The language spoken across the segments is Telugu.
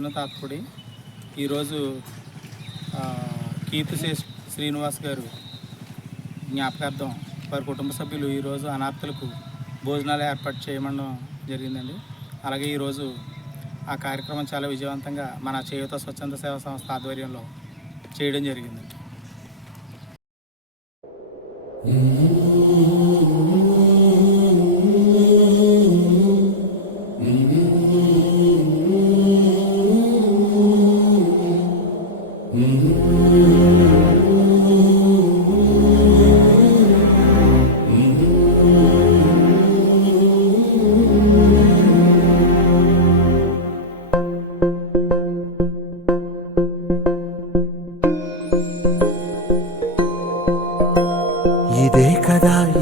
శ్రీను తాతపుడి. ఈరోజు కీర్తిశేష్ శ్రీనివాస్ గారు జ్ఞాపకార్థం వారి కుటుంబ సభ్యులు ఈరోజు అనాథలకు భోజనాలు ఏర్పాటు చేయడం జరిగిందండి. అలాగే ఈరోజు ఆ కార్యక్రమం చాలా విజయవంతంగా మన చేయూత స్వచ్ఛంద సేవా సంస్థ ఆధ్వర్యంలో చేయడం జరిగిందండి.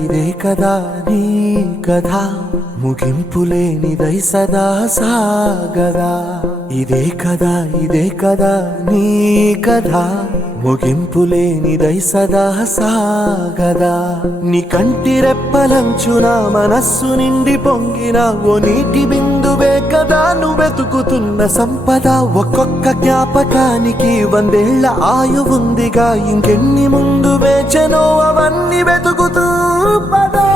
ఇదే కదా నీ కథ, ముగింపులేనిదై సదా సాగదా. ఇదే కదా నీ కథ, ముగింపులేనిదై సదా సాగదా. నీ కంటి రెప్పలంచున మనస్సు నిండి పొంగిన ఓ నీటి బిందువే కదా నువ్వెతుకుతున్న సంపద. ఒక్కొక్క జ్ఞాపకానికి 100 ఏళ్ల ఆయువుందిగా, ఇంకెన్ని ముందు వేచనో అవన్నీ వెతుకుతూ పదా.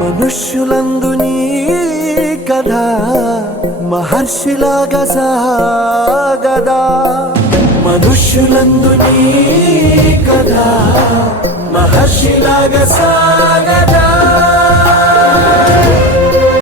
మనుష్యులందు నీ కథ మహర్షిలాగా సాగదా. మనుష్యులందు నీ కథ మహర్షిలాగా సాగదా.